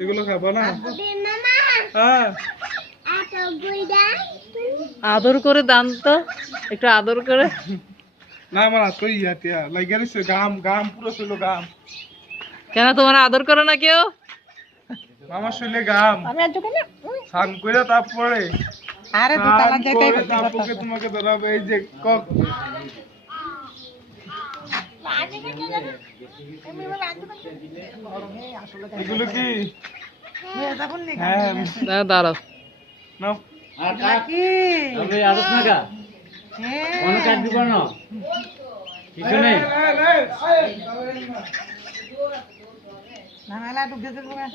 এগুলো কই খাবা না হ্যাঁ আদর করে দান তো, একটু আদর করে। না, আমার হাত করে ইয়া তিয়া গাম গাম, পুরো ছিল গাম। কেন তোমার আদর করো না কেউ আমার শরীরে গাম আমি আর চোখে না স্নান করে তারপরে আরে দু তালা স্নান জায়গায় তারপরে তোমাকে ধরাবে এই যে কক এগুলো কি হ্যাঁ দাঁড়াও, দাঁড়াও নাও আর কাক কি তবে আদস না কা হ্যাঁ কোন কাজ দিব না কিছু নেই ना ना लाडू घेतो बघा